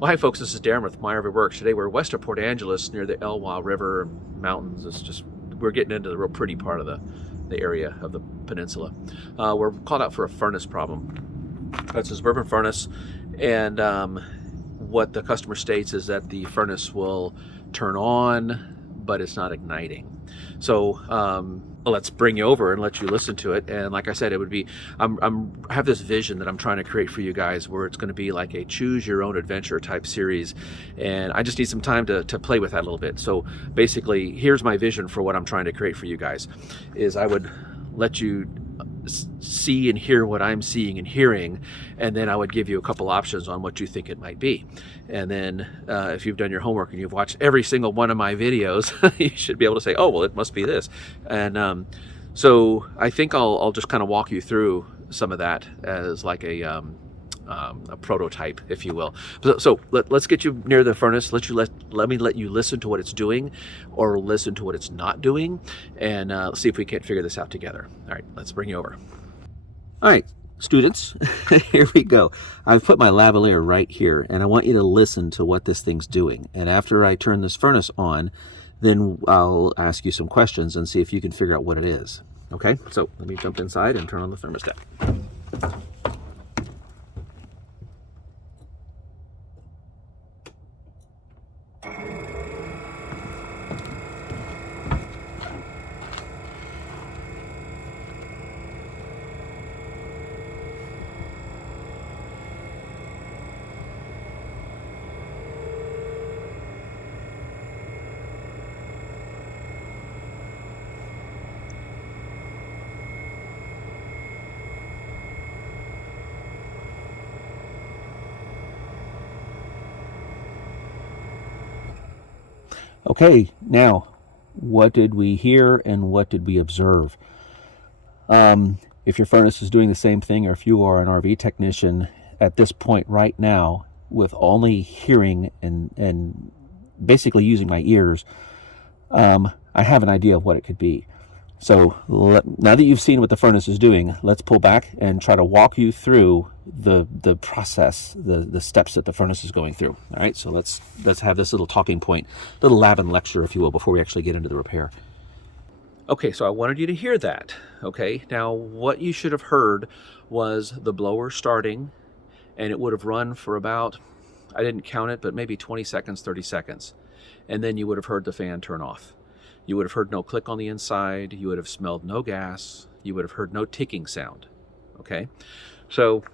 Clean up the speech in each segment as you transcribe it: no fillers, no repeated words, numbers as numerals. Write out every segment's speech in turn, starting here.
Well, hi folks, this is Darren with My RV Works. Today we're west of Port Angeles near the Elwha River and mountains. It's just, we're getting into the real pretty part of the area of the peninsula. We're called out for a furnace problem. It's a Suburban furnace, and what the customer states is that the furnace will turn on, but it's not igniting. So let's bring you over and let you listen to it. And like I said, it would be, I have this vision that I'm trying to create for you guys where it's going to be like a choose your own adventure type series. And I just need some time to play with that a little bit. So basically, here's my vision for what I'm trying to create for you guys, is I would let you see and hear what I'm seeing and hearing, and then I would give you a couple options on what you think it might be. And then if you've done your homework and you've watched every single one of my videos, you should be able to say, oh, well, it must be this. And so I think I'll just kind of walk you through some of that as like a prototype, if you will. So let's get you near the furnace. Let me let you listen to what it's doing, or listen to what it's not doing, and see if we can't figure this out together. All right, let's bring you over. All right, students, here we go. I've put my lavalier right here, and I want you to listen to what this thing's doing. And after I turn this furnace on, then I'll ask you some questions and see if you can figure out what it is. Okay, so let me jump inside and turn on the thermostat. Okay, now, what did we hear and what did we observe? If your furnace is doing the same thing, or if you are an RV technician at this point right now, with only hearing and basically using my ears, I have an idea of what it could be. So now that you've seen what the furnace is doing, let's pull back and try to walk you through the process, the steps that the furnace is going through. All right, so let's have this little talking point, little lab and lecture, if you will, before we actually get into the repair. Okay, so I wanted you to hear that. Okay, now what you should have heard was the blower starting, and it would have run for about, I didn't count it, but maybe 20 seconds, 30 seconds. And then you would have heard the fan turn off. You would have heard no click on the inside. You would have smelled no gas. You would have heard no ticking sound. Okay? So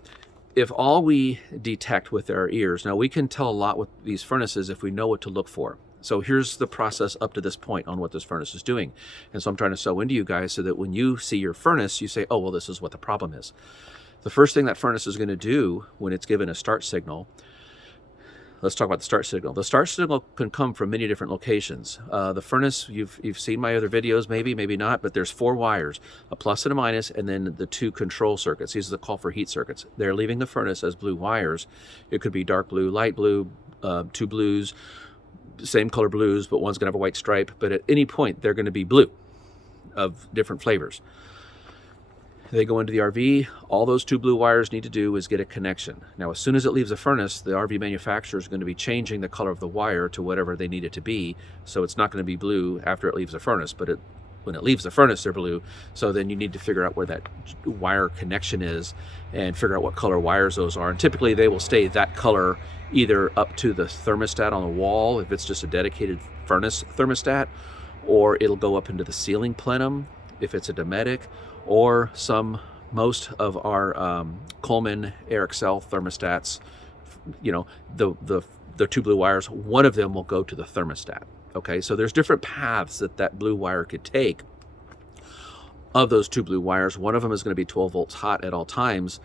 if all we detect with our ears, now we can tell a lot with these furnaces if we know what to look for. So here's the process up to this point on what this furnace is doing. And so I'm trying to sew into you guys so that when you see your furnace, you say, oh, well, this is what the problem is. The first thing that furnace is going to do when it's given a start signal, let's talk about the start signal. The start signal can come from many different locations. The furnace, you've seen my other videos, maybe not, but there's 4 wires, a plus and a minus, and then the 2 control circuits. These are the call for heat circuits. They're leaving the furnace as blue wires. It could be dark blue, light blue, 2 blues, same color blues, but one's going to have a white stripe. But at any point, they're going to be blue of different flavors. They go into the RV, all those 2 blue wires need to do is get a connection. Now, as soon as it leaves the furnace, the RV manufacturer is going to be changing the color of the wire to whatever they need it to be. So it's not going to be blue after it leaves the furnace, but when it leaves the furnace, they're blue. So then you need to figure out where that wire connection is and figure out what color wires those are. And typically they will stay that color either up to the thermostat on the wall, if it's just a dedicated furnace thermostat, or it'll go up into the ceiling plenum if it's a Dometic, or most of our Coleman AirXL thermostats, you know, the 2 blue wires, one of them will go to the thermostat. Okay, so there's different paths that blue wire could take. Of those 2 blue wires, one of them is going to be 12 volts hot at all times,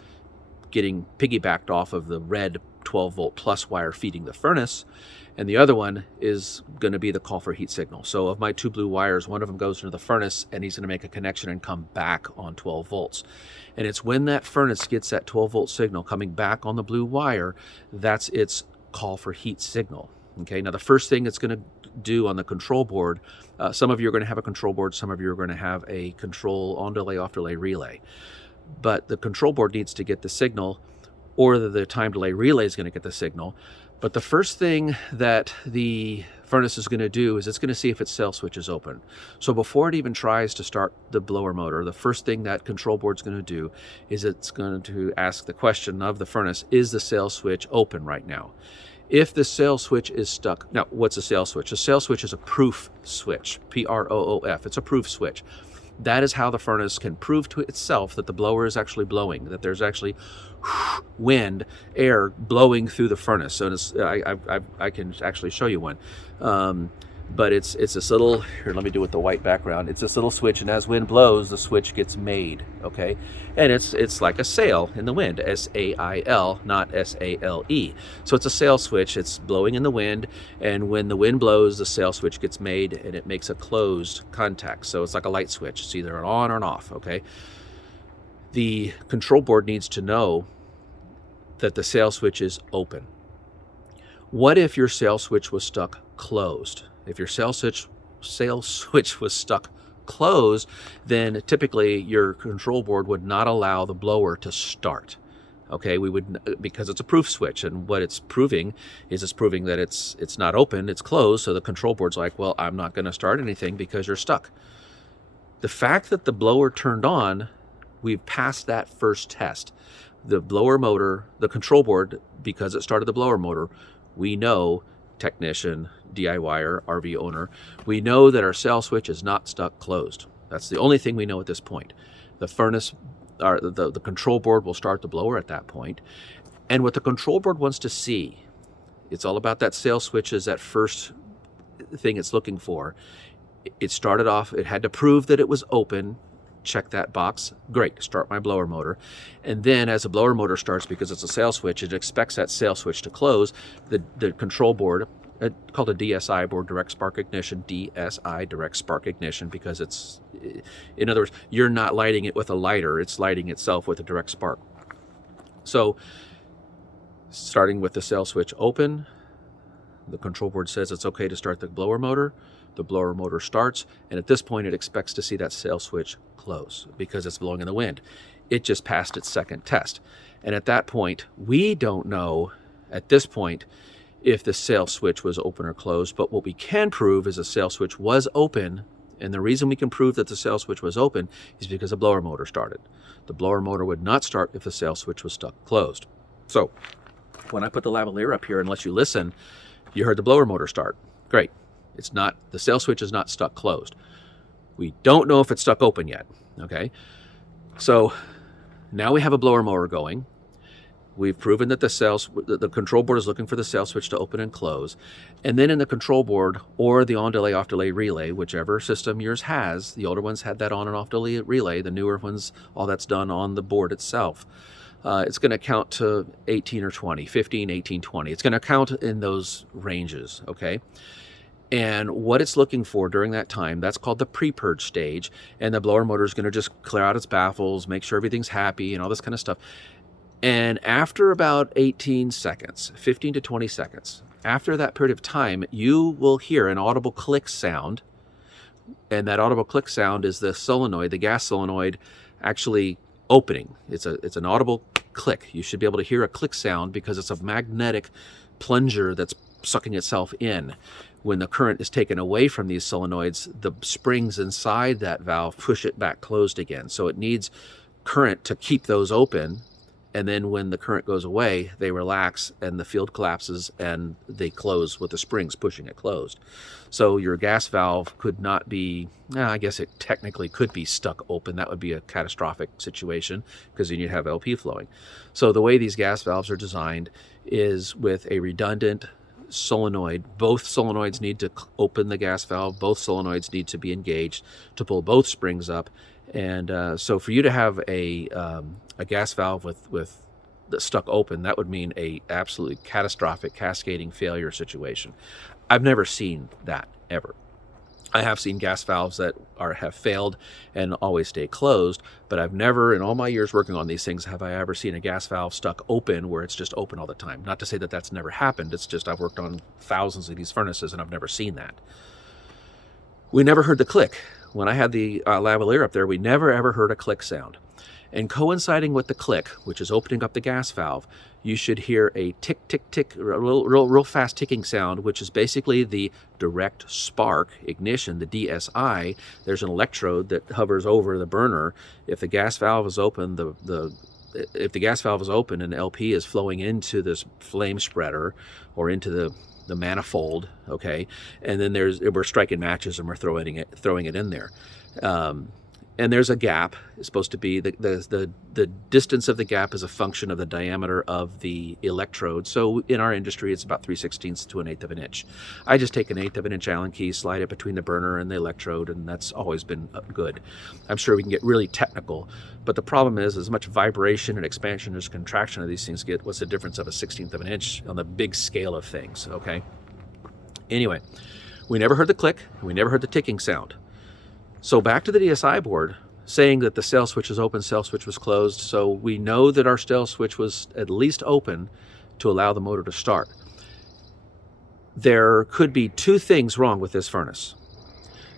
getting piggybacked off of the red 12 volt plus wire feeding the furnace, and the other one is going to be the call for heat signal. So of my 2 blue wires, one of them goes into the furnace and he's going to make a connection and come back on 12 volts. And it's when that furnace gets that 12 volt signal coming back on the blue wire, that's its call for heat signal. Okay, now the first thing it's going to do on the control board, some of you are going to have a control board, some of you are going to have a control on delay, off delay relay. But the control board needs to get the signal or the time delay relay is going to get the signal. But the first thing that the furnace is going to do is it's going to see if its sail switch is open. So before it even tries to start the blower motor, the first thing that control board's going to do is it's going to ask the question of the furnace, is the sail switch open right now? If the sail switch is stuck, now what's a sail switch? A sail switch is a proof switch, P-R-O-O-F. It's a proof switch. That is how the furnace can prove to itself that the blower is actually blowing, that there's actually wind, air blowing through the furnace. So it's, I can actually show you one. But it's this little, here, let me do it with the white background. It's this little switch, and as wind blows, the switch gets made, okay? And it's like a sail in the wind, S-A-I-L, not S-A-L-E. So it's a sail switch, it's blowing in the wind, and when the wind blows, the sail switch gets made, and it makes a closed contact. So it's like a light switch. It's either an on or an off, okay? The control board needs to know that the sail switch is open. What if your sail switch was stuck closed? If your sail switch was stuck closed, then typically your control board would not allow the blower to start. Okay, we would, because it's a proof switch, and what it's proving is it's proving that it's not open, it's closed. So the control board's like, well, I'm not going to start anything because you're stuck. The fact that the blower turned on, we've passed that first test. The blower motor, the control board, because it started the blower motor, we know, technician, DIYer, RV owner, we know that our sail switch is not stuck closed. That's the only thing we know at this point. The furnace, or the control board will start the blower at that point. And what the control board wants to see, it's all about that sail switch, is that first thing it's looking for. It started off, it had to prove that it was open. Check that box. Great, start my blower motor. And then as the blower motor starts, because it's a sail switch, it expects that sail switch to close. The control board, called a DSI board, direct spark ignition, DSI, direct spark ignition, because it's, in other words, you're not lighting it with a lighter, it's lighting itself with a direct spark. So starting with the sail switch open, the control board says it's okay to start the blower motor. The blower motor starts, and at this point it expects to see that sail switch close because it's blowing in the wind. It just passed its second test. And at that point, we don't know at this point if the sail switch was open or closed, but what we can prove is the sail switch was open, and the reason we can prove that the sail switch was open is because the blower motor started. The blower motor would not start if the sail switch was stuck closed. So when I put the lavalier up here and let you listen, you heard the blower motor start. Great. It's not, the sail switch is not stuck closed. We don't know if it's stuck open yet, okay? So now we have a blower motor going. We've proven that the control board is looking for the sail switch to open and close. And then in the control board, or the on delay, off delay relay, whichever system yours has, the older ones had that on and off delay relay, the newer ones, all that's done on the board itself. It's going to count to 18 or 20, 15, 18, 20. It's going to count in those ranges, okay? And what it's looking for during that time, that's called the pre-purge stage. And the blower motor is going to just clear out its baffles, make sure everything's happy and all this kind of stuff. And after about 18 seconds, 15 to 20 seconds, after that period of time, you will hear an audible click sound. And that audible click sound is the solenoid, the gas solenoid, actually opening. It's an audible click. You should be able to hear a click sound because it's a magnetic plunger that's sucking itself in. When the current is taken away from these solenoids, the springs inside that valve push it back closed again. So it needs current to keep those open. And then when the current goes away, they relax and the field collapses and they close with the springs pushing it closed. So your gas valve could not be, I guess it technically could be stuck open. That would be a catastrophic situation because then you'd have LP flowing. So the way these gas valves are designed is with a redundant solenoid. Both solenoids need to open the gas valve. Both solenoids need to be engaged to pull both springs up. And so for you to have a gas valve with stuck open, that would mean a absolutely catastrophic cascading failure situation. I've never seen that ever. I have seen gas valves that have failed and always stay closed, but I've never, in all my years working on these things, have I ever seen a gas valve stuck open where it's just open all the time. Not to say that that's never happened. It's just I've worked on thousands of these furnaces and I've never seen that. We never heard the click. When I had the lavalier up there, we never ever heard a click sound. And coinciding with the click, which is opening up the gas valve, you should hear a tick, tick, tick, real fast ticking sound, which is basically the direct spark ignition, the DSI. There's an electrode that hovers over the burner. If the gas valve is open, if the gas valve is open and LP is flowing into this flame spreader or into the manifold, okay, and then we're striking matches and we're throwing it in there. And there's a gap. It's supposed to be the distance of the gap is a function of the diameter of the electrode. So in our industry, it's about 3/16 to 1/8 of an inch. I just take 1/8 of an inch Allen key, slide it between the burner and the electrode, and that's always been good. I'm sure we can get really technical, but the problem is as much vibration and expansion as contraction of these things get, what's the difference of a 1/16 of an inch on the big scale of things, okay? Anyway, we never heard the click, and we never heard the ticking sound. So back to the DSI board saying that the sail switch is open, sail switch was closed. So we know that our sail switch was at least open to allow the motor to start. There could be two things wrong with this furnace.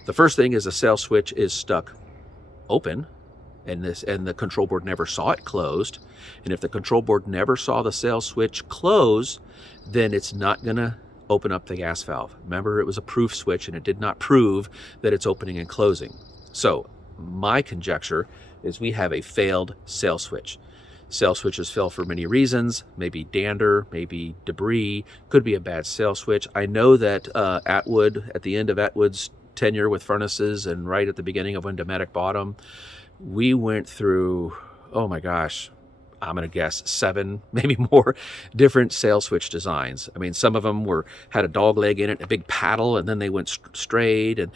The first thing is the sail switch is stuck open and the control board never saw it closed. And if the control board never saw the sail switch close, then it's not going to open up the gas valve. Remember, it was a proof switch and it did not prove that it's opening and closing. So my conjecture is we have a failed sail switch. Sail switches fail for many reasons, maybe dander, maybe debris, could be a bad sail switch. I know that at the end of Atwood's tenure with furnaces and right at the beginning of when Dometic bought them, we went through, oh my gosh, I'm going to guess 7, maybe more different sail switch designs. I mean, some of them had a dog leg in it, a big paddle, and then they went straight, and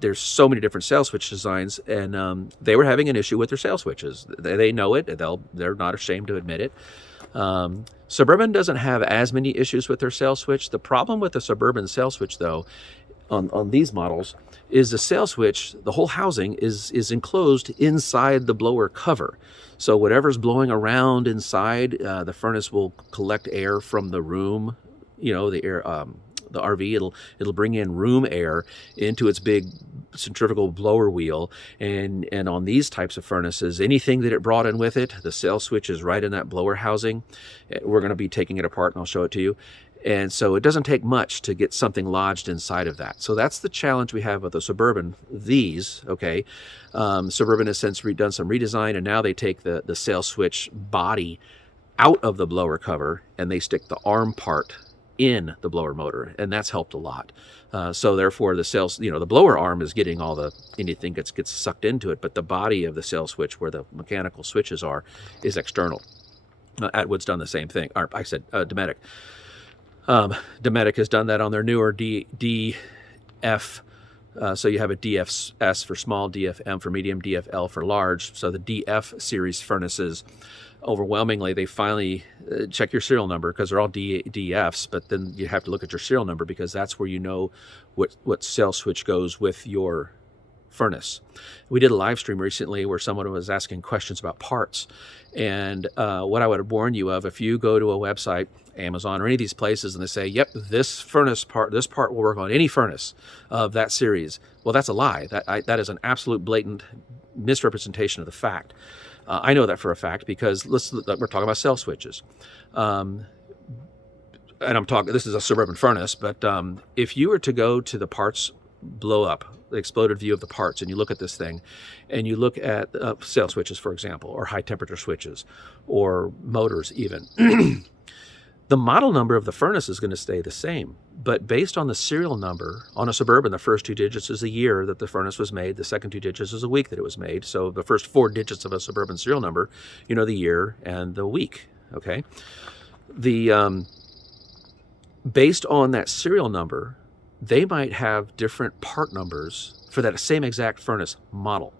there's so many different sail switch designs, and they were having an issue with their sail switches. They know it. They're not ashamed to admit it. Suburban doesn't have as many issues with their sail switch. The problem with the Suburban sail switch, though, on these models, is the sail switch, the whole housing is enclosed inside the blower cover. So whatever's blowing around inside, the furnace will collect air from the room, the air, the RV. It'll bring in room air into its big centrifugal blower wheel. And on these types of furnaces, anything that it brought in with it, the sail switch is right in that blower housing. We're going to be taking it apart and I'll show it to you. And so it doesn't take much to get something lodged inside of that. So that's the challenge we have with the Suburban. Okay. Suburban has since done some redesign, and now they take the sail switch body out of the blower cover and they stick the arm part in the blower motor, and that's helped a lot. So therefore the blower arm is getting anything that gets sucked into it, but the body of the sail switch where the mechanical switches are is external. Atwood's done the same thing. Or I said Dometic. Dometic has done that on their newer DF. So you have a DFS for small, DFM for medium, DFL for large. So the DF series furnaces, overwhelmingly, they finally check your serial number because they're all DFs, but then you have to look at your serial number because that's where you know what sail switch goes with your furnace. We did a live stream recently where someone was asking questions about parts. And what I would warn you of, if you go to a website, Amazon or any of these places, and they say, yep, this part will work on any furnace of that series. Well, that's a lie. That is an absolute blatant misrepresentation of the fact. I know that for a fact because we're talking about sail switches. And this is a Suburban furnace, but if you were to go to the parts blow up, the exploded view of the parts, and you look at this thing and you look at sail switches, for example, or high temperature switches or motors even, the model number of the furnace is going to stay the same, but based on the serial number on a Suburban, the first 2 digits is the year that the furnace was made. The second 2 digits is the week that it was made. So the first 4 digits of a Suburban serial number, the year and the week. Okay. Based on that serial number, they might have different part numbers for that same exact furnace model.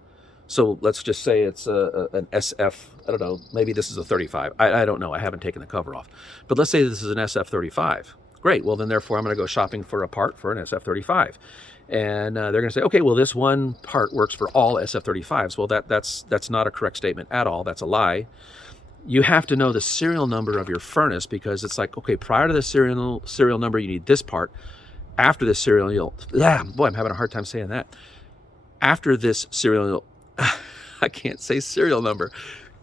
So let's just say it's an SF, I don't know, maybe this is a 35. I don't know, I haven't taken the cover off. But let's say this is an SF35. Great, well then therefore I'm going to go shopping for a part for an SF35. And they're going to say, okay, well this one part works for all SF35s. Well, that's not a correct statement at all, that's a lie. You have to know the serial number of your furnace because it's like, okay, prior to the serial number you need this part. After this serial, I'm having a hard time saying that. After this serial, I can't say serial number.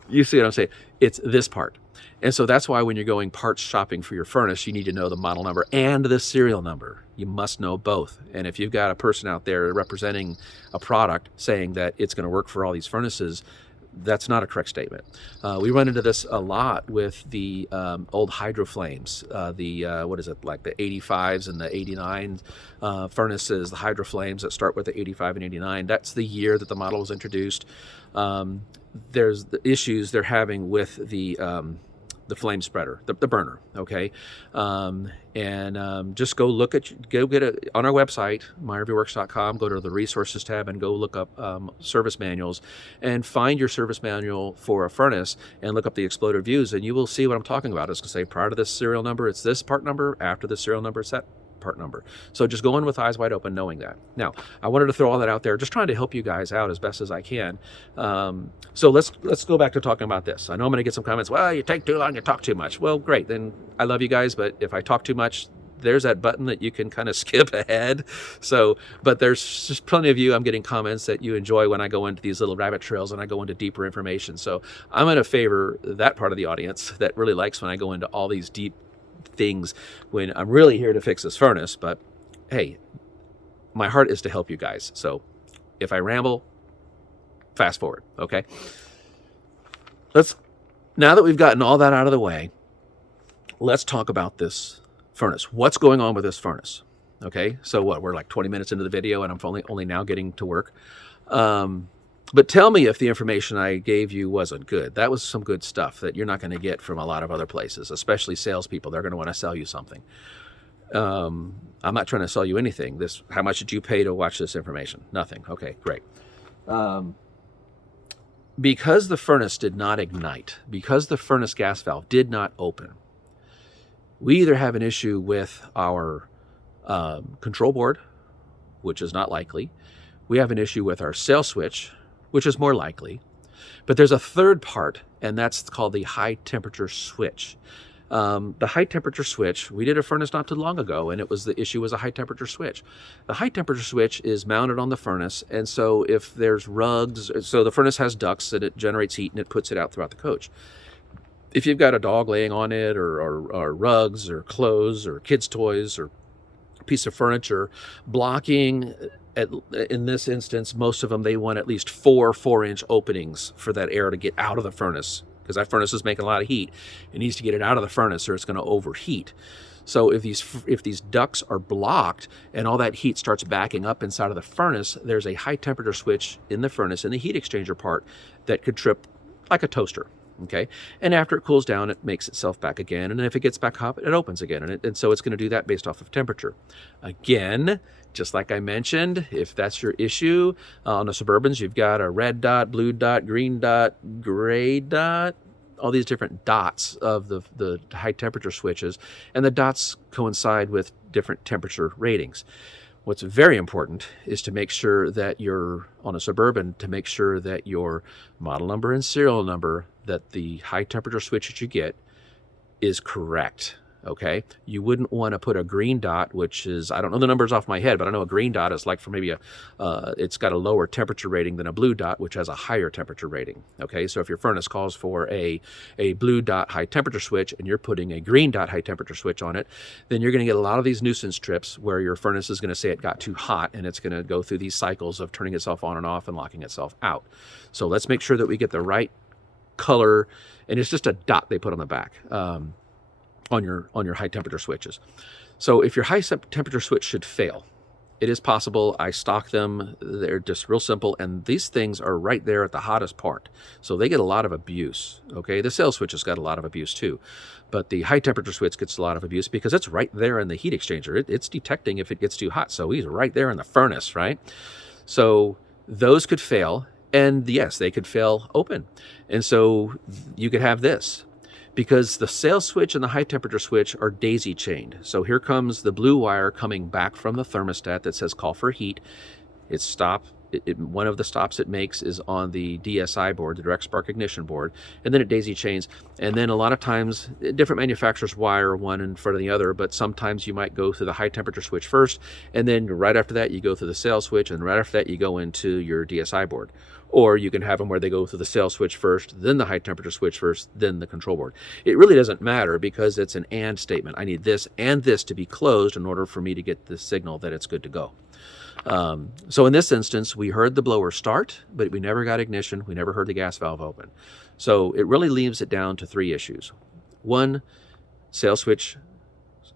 You see what I'm saying? It's this part. And so that's why when you're going parts shopping for your furnace, you need to know the model number and the serial number. You must know both. And if you've got a person out there representing a product saying that it's going to work for all these furnaces, that's not a correct statement. We run into this a lot with the old hydro flames, what is it, like the 85s and the 89 furnaces, the hydro flames that start with the 85 and 89. That's the year that the model was introduced. There's the issues they're having with the flame spreader, the burner, okay? Just go get it on our website, myrvworks.com, go to the resources tab and go look up service manuals and find your service manual for a furnace and look up the exploded views, and you will see what I'm talking about. It's going to say prior to this serial number, it's this part number, after the serial number, it's that part number. So just go in with eyes wide open knowing that. Now, I wanted to throw all that out there, just trying to help you guys out as best as I can. So let's go back to talking about this. I know I'm going to get some comments, well, you take too long, you talk too much. Well, great, then I love you guys, but if I talk too much, there's that button that you can kind of skip ahead. So, but there's just plenty of you, I'm getting comments that you enjoy when I go into these little rabbit trails and I go into deeper information. So I'm going to favor that part of the audience that really likes when I go into all these deep things when I'm really here to fix this furnace. But hey, my heart is to help you guys. So if I ramble, fast forward, okay? Now that we've gotten all that out of the way, let's talk about this furnace. What's going on with this furnace? Okay, so what, we're like 20 minutes into the video and I'm only now getting to work. But tell me if the information I gave you wasn't good. That was some good stuff that you're not going to get from a lot of other places, especially salespeople. They're going to want to sell you something. I'm not trying to sell you anything. How much did you pay to watch this information? Nothing. Okay, great. Because the furnace did not ignite, because the furnace gas valve did not open, we either have an issue with our control board, which is not likely. We have an issue with our sail switch, which is more likely. But there's a third part, and that's called the high temperature switch. The high temperature switch, we did a furnace not too long ago, and the issue was a high temperature switch. The high temperature switch is mounted on the furnace, and so if there's rugs, so the furnace has ducts and it generates heat and it puts it out throughout the coach. If you've got a dog laying on it, or rugs, or clothes, or kids' toys, or a piece of furniture, blocking, in this instance, most of them, they want at least 4-4-inch openings for that air to get out of the furnace, because that furnace is making a lot of heat. It needs to get it out of the furnace or it's going to overheat. So if these ducts are blocked and all that heat starts backing up inside of the furnace, there's a high temperature switch in the furnace, in the heat exchanger part, that could trip like a toaster. Okay, and after it cools down, it makes itself back again, and if it gets back up, it opens again, and so it's going to do that based off of temperature. Again, just like I mentioned, if that's your issue, on the Suburbans, you've got a red dot, blue dot, green dot, gray dot, all these different dots of the high temperature switches, and the dots coincide with different temperature ratings. What's very important is to make sure that you're on a Suburban, to make sure that your model number and serial number, that the high temperature switch that you get is correct. Okay, you wouldn't want to put a green dot, which is, I don't know the numbers off my head, but I know a green dot is like for maybe it's got a lower temperature rating than a blue dot, which has a higher temperature rating. Okay, so if your furnace calls for a blue dot high temperature switch and you're putting a green dot high temperature switch on it, then you're going to get a lot of these nuisance trips where your furnace is going to say it got too hot, and it's going to go through these cycles of turning itself on and off and locking itself out. So let's make sure that we get the right color, and it's just a dot they put on the back. On your high temperature switches. So if your high temperature switch should fail, it is possible. I stock them. They're just real simple, and these things are right there at the hottest part, so they get a lot of abuse. Okay, the sail switch has got a lot of abuse too, but the high temperature switch gets a lot of abuse because it's right there in the heat exchanger. It's detecting if it gets too hot, so he's right there in the furnace, right? So those could fail, and yes, they could fail open, and so you could have this. Because the sail switch and the high temperature switch are daisy chained. So here comes the blue wire coming back from the thermostat that says call for heat. It's stop, one of the stops it makes is on the DSI board, the direct spark ignition board, and then it daisy chains. And then a lot of times, different manufacturers wire one in front of the other, but sometimes you might go through the high temperature switch first, and then right after that you go through the sail switch, and right after that you go into your DSI board. Or you can have them where they go through the sail switch first, then the high temperature switch first, then the control board. It really doesn't matter because it's an and statement. I need this and this to be closed in order for me to get the signal that it's good to go. So in this instance, we heard the blower start, but we never got ignition. We never heard the gas valve open. So it really leaves it down to 3 issues. 1, sail switch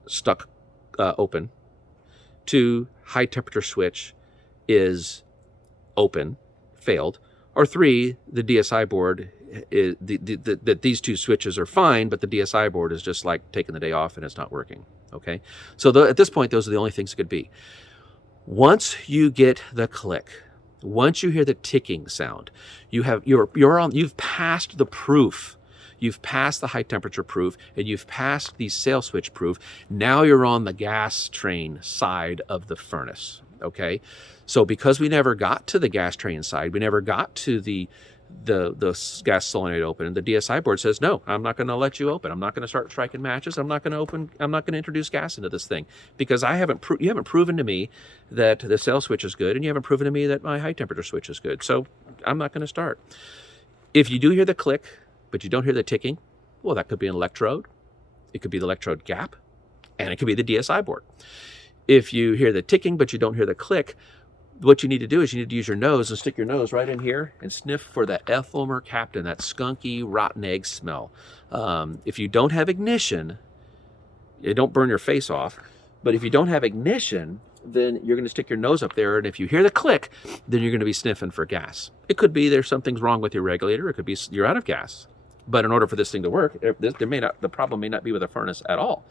stuck open. 2, high temperature switch is open, failed. Or 3, the DSI board is that these 2 switches are fine, but the DSI board is just like taking the day off and it's not working. Okay, so at this point, those are the only things it could be. Once you get the click, once you hear the ticking sound, you've passed the proof. You've passed the high temperature proof, and you've passed the sail switch proof. Now you're on the gas train side of the furnace. Okay, so because we never got to the gas train side, we never got to the gas solenoid open, and the DSI board says, no, I'm not going to let you open. I'm not going to start striking matches. I'm not going to introduce gas into this thing because you haven't proven to me that the sail switch is good, and you haven't proven to me that my high temperature switch is good. So I'm not going to start. If you do hear the click, but you don't hear the ticking, well, that could be an electrode. It could be the electrode gap, and it could be the DSI board. If you hear the ticking, but you don't hear the click, what you need to do is you need to use your nose and stick your nose right in here and sniff for that ethyl mercaptan, that skunky, rotten egg smell. If you don't have ignition, it don't burn your face off, but if you don't have ignition, then you're going to stick your nose up there, and if you hear the click, then you're going to be sniffing for gas. It could be there's something's wrong with your regulator. It could be you're out of gas. But in order for this thing to work, the problem may not be with the furnace at all.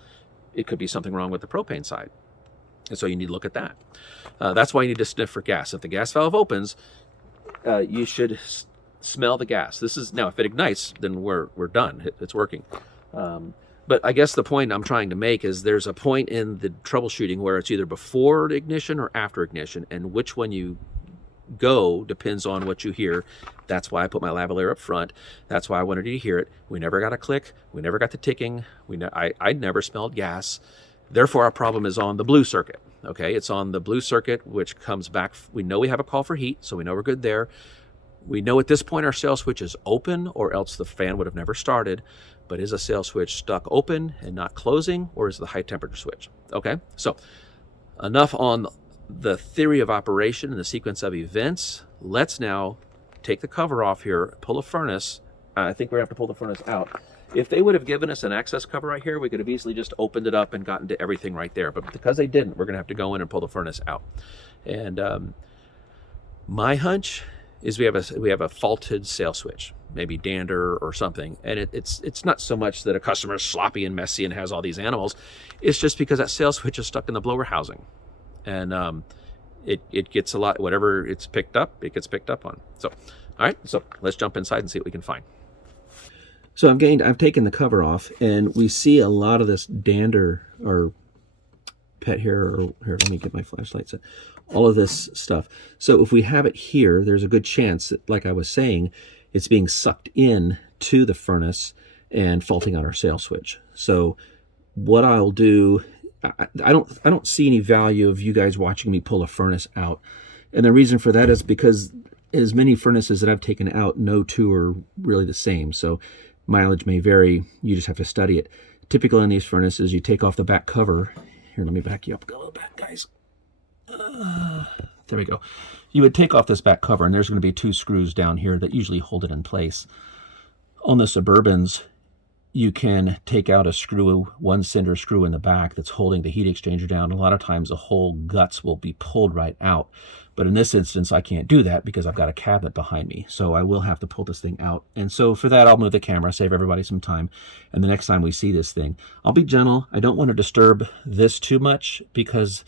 It could be something wrong with the propane side. And so you need to look at that. That's why you need to sniff for gas. If the gas valve opens, you should smell the gas. Now, if it ignites, then we're done. It's working. But I guess the point I'm trying to make is there's a point in the troubleshooting where it's either before the ignition or after ignition, and which one you go depends on what you hear. That's why I put my lavalier up front. That's why I wanted you to hear it. We never got a click. We never got the ticking. I never smelled gas. Therefore, our problem is on the blue circuit. Okay, it's on the blue circuit, which comes back. We know we have a call for heat, so we know we're good there. We know at this point our sail switch is open, or else the fan would have never started. But is a sail switch stuck open and not closing, or is the high temperature switch? Okay, so enough on the theory of operation and the sequence of events. Let's now take the cover off here, pull a furnace. I think we're going to have to pull the furnace out. If they would have given us an access cover right here, we could have easily just opened it up and gotten to everything right there. But because they didn't, we're going to have to go in and pull the furnace out. And my hunch is we have a faulted sail switch, maybe dander or something. And it's not so much that a customer is sloppy and messy and has all these animals. It's just because that sail switch is stuck in the blower housing. And it gets a lot, whatever it's picked up, it gets picked up on. So, all right, so let's jump inside and see what we can find. So I've taken the cover off, and we see a lot of this dander or pet hair, or here, let me get my flashlight set. All of this stuff. So if we have it here, there's a good chance that, like I was saying, it's being sucked in to the furnace and faulting out our sail switch. So what I'll do, I don't see any value of you guys watching me pull a furnace out. And the reason for that is because as many furnaces that I've taken out, no two are really the same. So mileage may vary. You just have to study it. Typical in these furnaces, you take off the back cover. Here, let me back you up. Go a little back, guys. There we go. You would take off this back cover, and there's going to be 2 screws down here that usually hold it in place. On the Suburbans, you can take out a screw, 1 cinder screw in the back that's holding the heat exchanger down. A lot of times the whole guts will be pulled right out. But in this instance, I can't do that because I've got a cabinet behind me. So I will have to pull this thing out. And so for that, I'll move the camera, save everybody some time. And the next time we see this thing, I'll be gentle. I don't want to disturb this too much because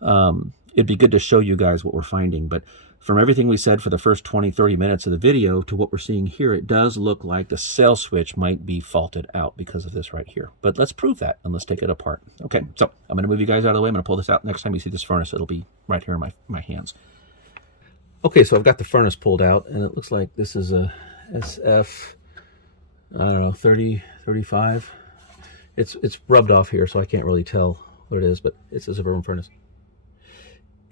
it'd be good to show you guys what we're finding. But from everything we said for the first 20-30 minutes of the video to what we're seeing here, it does look like the sail switch might be faulted out because of this right here. But let's prove that, and let's take it apart. Okay, so I'm going to move you guys out of the way. I'm going to pull this out. Next time you see this furnace, it'll be right here in my hands. Okay, so I've got the furnace pulled out, and it looks like this is a SF, I don't know, 30, 35. It's rubbed off here, so I can't really tell what it is, but it's a Suburban furnace.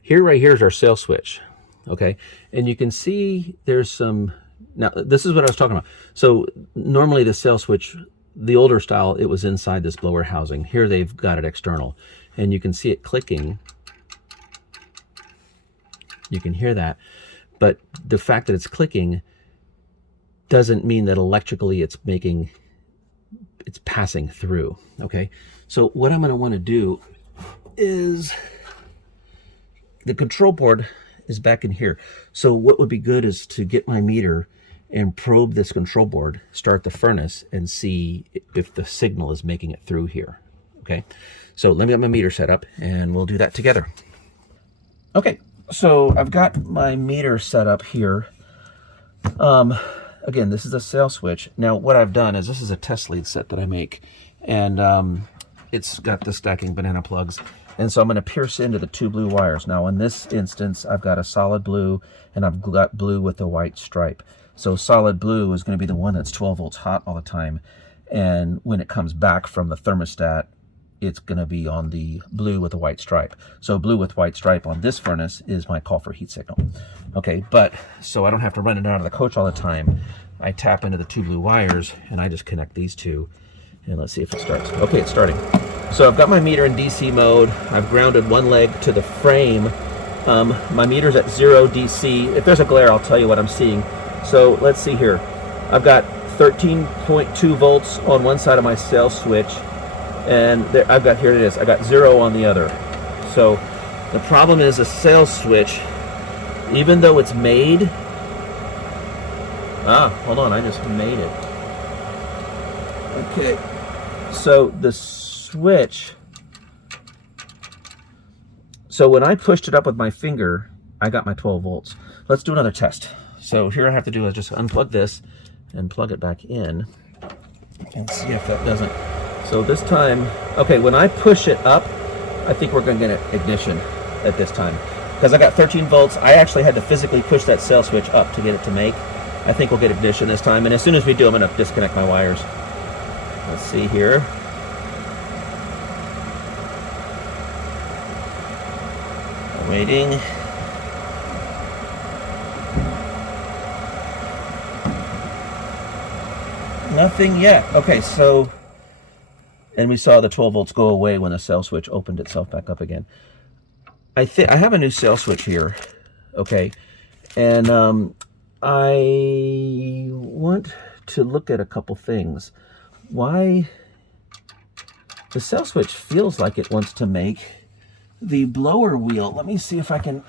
Right here is our sail switch, okay? And you can see there's some, now this is what I was talking about. So normally the sail switch, the older style, it was inside this blower housing. Here they've got it external, and you can see it clicking. You can hear that, but the fact that it's clicking doesn't mean that electrically it's passing through, okay? So what I'm gonna wanna do is, the control board is back in here. So what would be good is to get my meter and probe this control board, start the furnace, and see if the signal is making it through here, okay? So let me get my meter set up, and we'll do that together. Okay, so I've got my meter set up here. Again, this is a sail switch. Now, what I've done is, this is a test lead set that I make, and it's got the stacking banana plugs. And so I'm going to pierce into the 2 blue wires. Now, in this instance, I've got a solid blue, and I've got blue with a white stripe. So solid blue is going to be the one that's 12 volts hot all the time. And when it comes back from the thermostat, it's going to be on the blue with a white stripe. So blue with white stripe on this furnace is my call for heat signal. Okay, but so I don't have to run it out of the coach all the time. I tap into the 2 blue wires, and I just connect these two. And let's see if it starts. Okay, it's starting. So I've got my meter in DC mode. I've grounded one leg to the frame. My meter's at 0 DC. If there's a glare, I'll tell you what I'm seeing. So let's see here. I've got 13.2 volts on one side of my sail switch, and there, I've got, here it is, I got 0 on the other. So the problem is, a sail switch, even though it's made, hold on, I just made it. Okay, so the switch, so when I pushed it up with my finger, I got my 12 volts. Let's do another test. So here I have to do is just unplug this and plug it back in and see if that doesn't. So this time, okay, when I push it up, I think we're going to get ignition at this time, because I got 13 volts. I actually had to physically push that sail switch up to get it to make. I think we'll get ignition this time, and as soon as we do, I'm going to disconnect my wires. Let's see here. Waiting. Nothing yet. Okay, so, and we saw the 12 volts go away when the sail switch opened itself back up again. I have a new sail switch here, okay, and I want to look at a couple things. Why the sail switch feels like it wants to make the blower wheel. Let me see if I can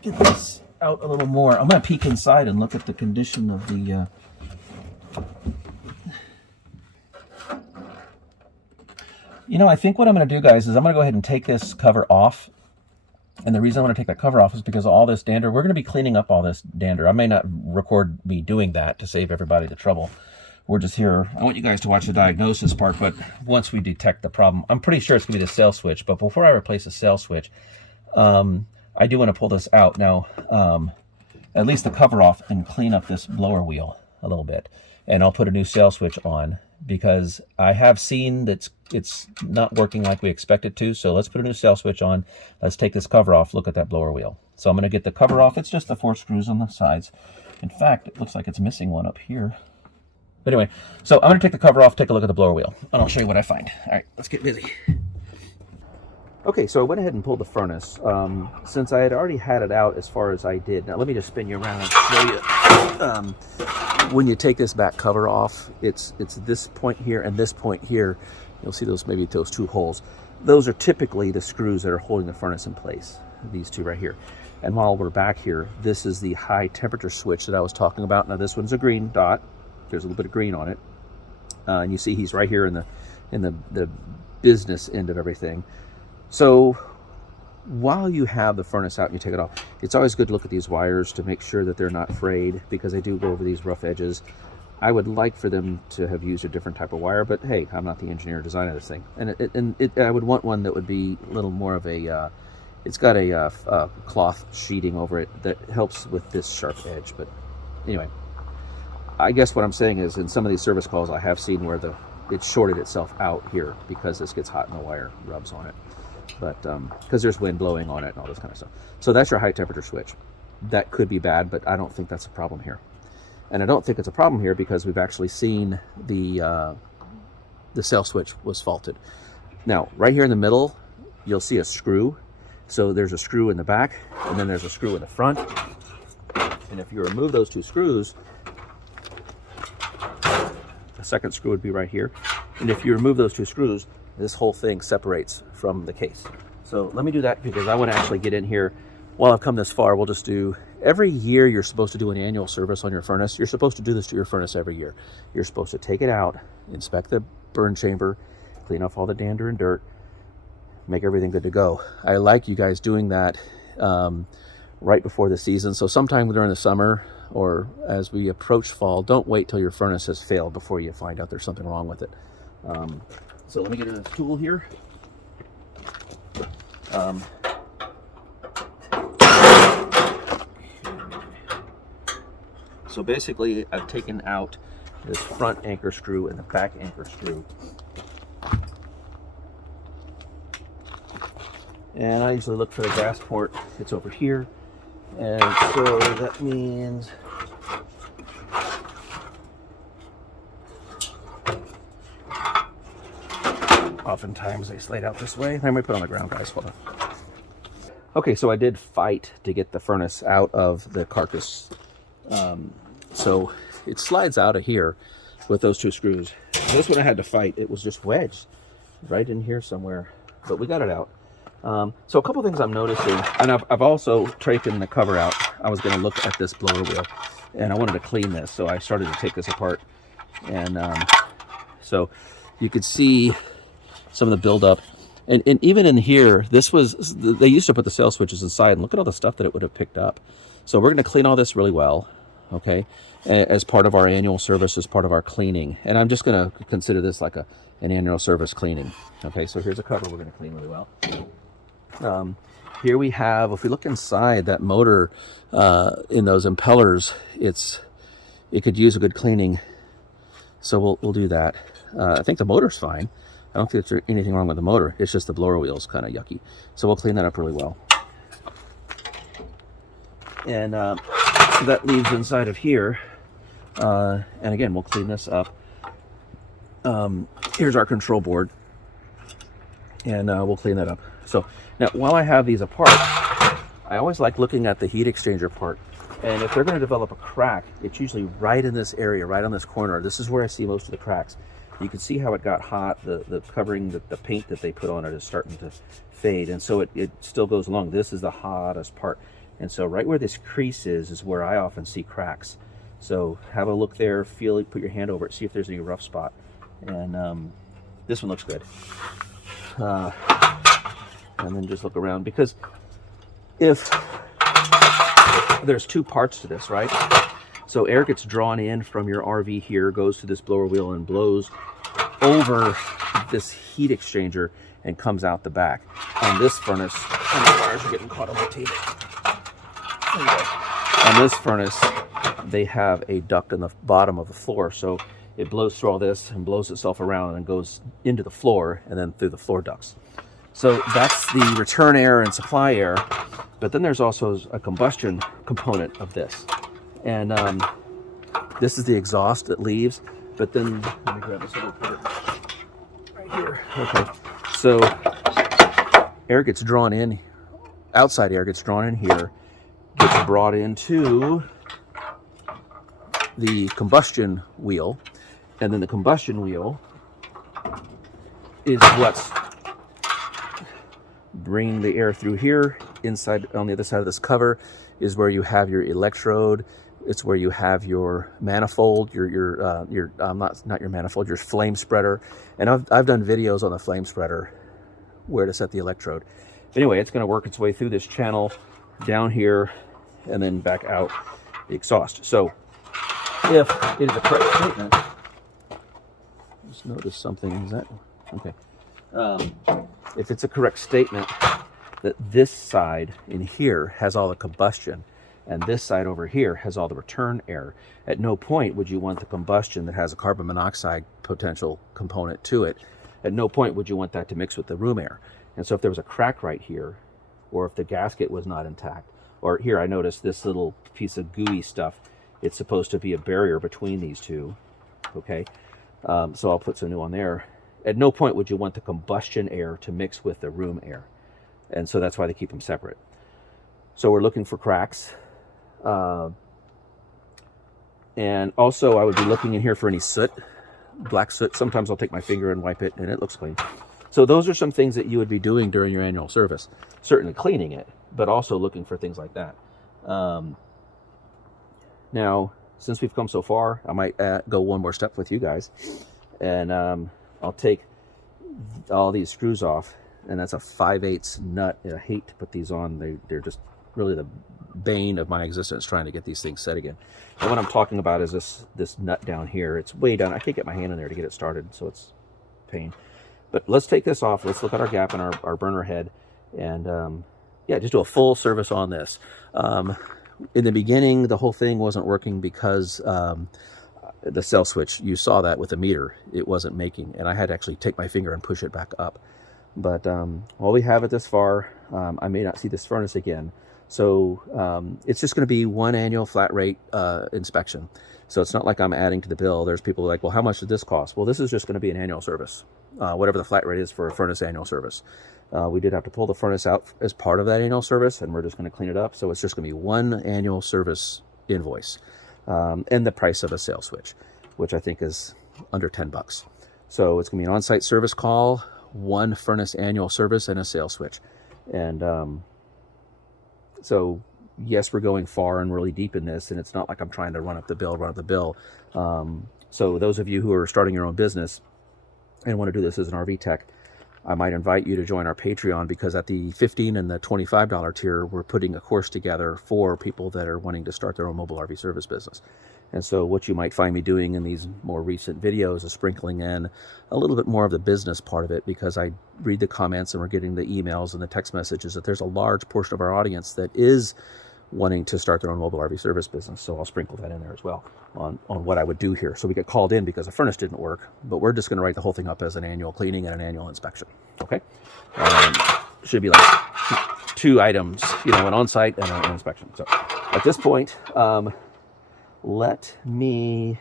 get this out a little more. I'm going to peek inside and look at the condition of the you know, I think what I'm going to do, guys, is I'm going to go ahead and take this cover off. And the reason I want to take that cover off is because of all this dander. We're going to be cleaning up all this dander. I may not record me doing that to save everybody the trouble. We're just here. I want you guys to watch the diagnosis part, but once we detect the problem, I'm pretty sure it's going to be the sail switch. But before I replace the sail switch, I do want to pull this out now, at least the cover off, and clean up this blower wheel a little bit. And I'll put a new sail switch on, because I have seen that it's not working like we expect it to. So let's put a new sail switch on. Let's take this cover off. Look at that blower wheel. So I'm going to get the cover off. It's just the 4 screws on the sides. In fact, it looks like it's missing one up here. But anyway, so I'm going to take the cover off, take a look at the blower wheel, and I'll show you what I find. All right, let's get busy. Okay, so I went ahead and pulled the furnace. Since I had already had it out as far as I did. Now let me just spin you around and show you. When you take this back cover off, it's this point here and this point here. You'll see those, maybe those 2 holes. Those are typically the screws that are holding the furnace in place. These 2 right here. And while we're back here, this is the high temperature switch that I was talking about. Now this one's a green dot. There's a little bit of green on it. And you see he's right here in the business end of everything. So while you have the furnace out and you take it off, it's always good to look at these wires to make sure that they're not frayed, because they do go over these rough edges. I would like for them to have used a different type of wire, but hey, I'm not the engineer or designer of this thing. And I would want one that would be a little more of a it's got a cloth sheeting over it that helps with this sharp edge. But anyway, I guess what I'm saying is in some of these service calls I have seen where it shorted itself out here because this gets hot and the wire rubs on it. But because there's wind blowing on it and all this kind of stuff. So that's your high temperature switch. That could be bad, but I don't think that's a problem here. And I don't think it's a problem here because we've actually seen the cell switch was faulted. Now, right here in the middle, you'll see a screw. So there's a screw in the back, and then there's a screw in the front. And if you remove those two screws, the second screw would be right here. And if you remove those two screws, this whole thing separates from the case. So let me do that because I want to actually get in here. While I've come this far, we'll just do, every year you're supposed to do an annual service on your furnace. You're supposed to do this to your furnace every year. You're supposed to take it out, inspect the burn chamber, clean off all the dander and dirt, make everything good to go. I like you guys doing that right before the season. So sometime during the summer or as we approach fall, don't wait till your furnace has failed before you find out there's something wrong with it. So let me get a tool here. So basically I've taken out this front anchor screw and the back anchor screw. And I usually look for the gas port. It's over here. And so that means oftentimes they slide out this way. I might put it on the ground, guys. Hold on. Okay, so I did fight to get the furnace out of the carcass. So it slides out of here with those two screws. This one I had to fight. It was just wedged right in here somewhere, but we got it out. So a couple things I'm noticing, and I've also taken the cover out. I was going to look at this blower wheel, and I wanted to clean this, so I started to take this apart. And so you could see some of the buildup. And even in here, they used to put the cell switches inside, and look at all the stuff that it would have picked up. So we're going to clean all this really well, okay, as part of our annual service, as part of our cleaning. And I'm just going to consider this like an annual service cleaning. Okay, so here's a cover we're going to clean really well. Here we have, if we look inside that motor in those impellers, it could use a good cleaning. So we'll do that. I think the motor's fine. I don't think there's anything wrong with the motor. It's just the blower wheel's kind of yucky. So we'll clean that up really well. And so that leaves inside of here. And again, we'll clean this up. Here's our control board. And we'll clean that up. So now, while I have these apart, I always like looking at the heat exchanger part. And if they're going to develop a crack, it's usually right in this area, right on this corner. This is where I see most of the cracks. You can see how it got hot. The covering, the paint that they put on it is starting to fade. And so it still goes along. This is the hottest part. And so right where this crease is where I often see cracks. So have a look there, feel it, put your hand over it, see if there's any rough spot. And this one looks good. And then just look around, because if there's two parts to this, right? So air gets drawn in from your RV here, goes to this blower wheel and blows over this heat exchanger and comes out the back. On this furnace, and the wires are getting caught on the table. On this furnace, they have a duct in the bottom of the floor, so it blows through all this and blows itself around and goes into the floor and then through the floor ducts. So that's the return air and supply air, but then there's also a combustion component of this. And this is the exhaust that leaves, but then, let me grab this little part right here. Okay, so air gets drawn in, outside air gets drawn in here, gets brought into the combustion wheel, and then the combustion wheel is what's bringing the air through here. Inside, on the other side of this cover, is where you have your electrode. It's where you have your manifold, your not your manifold, your flame spreader. And I've done videos on the flame spreader, where to set the electrode. Anyway, it's going to work its way through this channel down here and then back out the exhaust. So if it is a correct statement, just notice something. Is that okay? If it's a correct statement that this side in here has all the combustion, and this side over here has all the return air. At no point would you want the combustion that has a carbon monoxide potential component to it. At no point would you want that to mix with the room air. And so if there was a crack right here, or if the gasket was not intact, or here I noticed this little piece of gooey stuff, it's supposed to be a barrier between these two, okay? So I'll put some new on there. At no point would you want the combustion air to mix with the room air. And so that's why they keep them separate. So we're looking for cracks. And also I would be looking in here for any soot, black soot. Sometimes I'll take my finger and wipe it and it looks clean. So those are some things that you would be doing during your annual service. Certainly cleaning it, but also looking for things like that. Now, since we've come so far, I might go one more step with you guys. And I'll take all these screws off. And that's a 5/8 nut. I hate to put these on. They're just really the bane of my existence trying to get these things set again. And what I'm talking about is this nut down here. It's way down. I can't get my hand in there to get it started, so it's pain. But let's take this off. Let's look at our gap and our burner head. And yeah, just do a full service on this. In the beginning, the whole thing wasn't working because the cell switch, you saw that with the meter, it wasn't making. And I had to actually take my finger and push it back up. But while we have it this far, I may not see this furnace again. So it's just going to be one annual flat rate inspection. So it's not like I'm adding to the bill. There's people like, well, how much did this cost? Well, this is just going to be an annual service, whatever the flat rate is for a furnace annual service. We did have to pull the furnace out as part of that annual service, and we're just going to clean it up. So it's just going to be one annual service invoice and the price of a sales switch, which I think is under $10. So it's going to be an on-site service call, one furnace annual service, and a sales switch. And so yes, we're going far and really deep in this, and it's not like I'm trying to run up the bill. So those of you who are starting your own business and want to do this as an RV tech, I might invite you to join our Patreon, because at the $15 and the $25 tier, we're putting a course together for people that are wanting to start their own mobile RV service business. And so what you might find me doing in these more recent videos is sprinkling in a little bit more of the business part of it, because I read the comments and we're getting the emails and the text messages that there's a large portion of our audience that is wanting to start their own mobile RV service business. So I'll sprinkle that in there as well on what I would do here. So we get called in because the furnace didn't work, but we're just going to write the whole thing up as an annual cleaning and an annual inspection. Okay. Should be like two items, an on-site and an inspection. So at this point, let me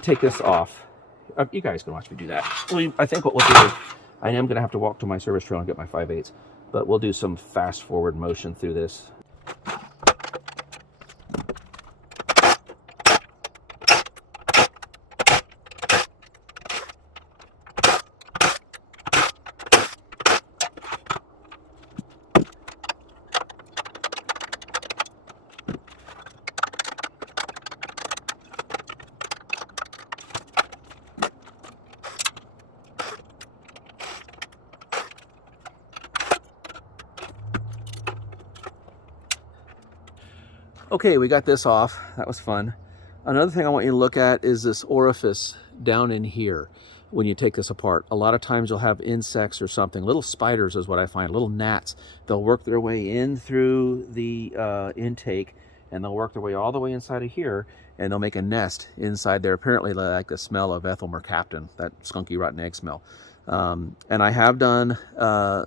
take this off. You guys can watch me do that. I think what we'll do is, I am going to have to walk to my service trail and get my 5/8, but we'll do some fast forward motion through this. Okay, we got this off. That was fun. Another thing I want you to look at is this orifice down in here when you take this apart. A lot of times you'll have insects or something. Little spiders is what I find, little gnats. They'll work their way in through the intake, and they'll work their way all the way inside of here, and they'll make a nest inside there. Apparently they like the smell of ethyl mercaptan, that skunky rotten egg smell. And I have done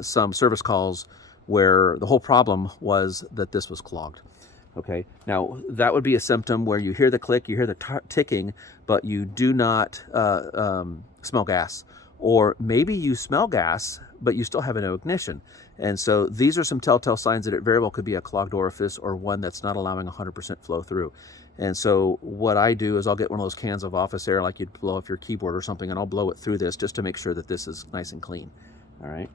some service calls where the whole problem was that this was clogged. Okay, now that would be a symptom where you hear the click, you hear the ticking, but you do not smell gas. Or maybe you smell gas, but you still have no ignition. And so these are some telltale signs that it very well could be a clogged orifice, or one that's not allowing 100% flow through. And so what I do is I'll get one of those cans of office air like you'd blow off your keyboard or something, and I'll blow it through this just to make sure that this is nice and clean. All right.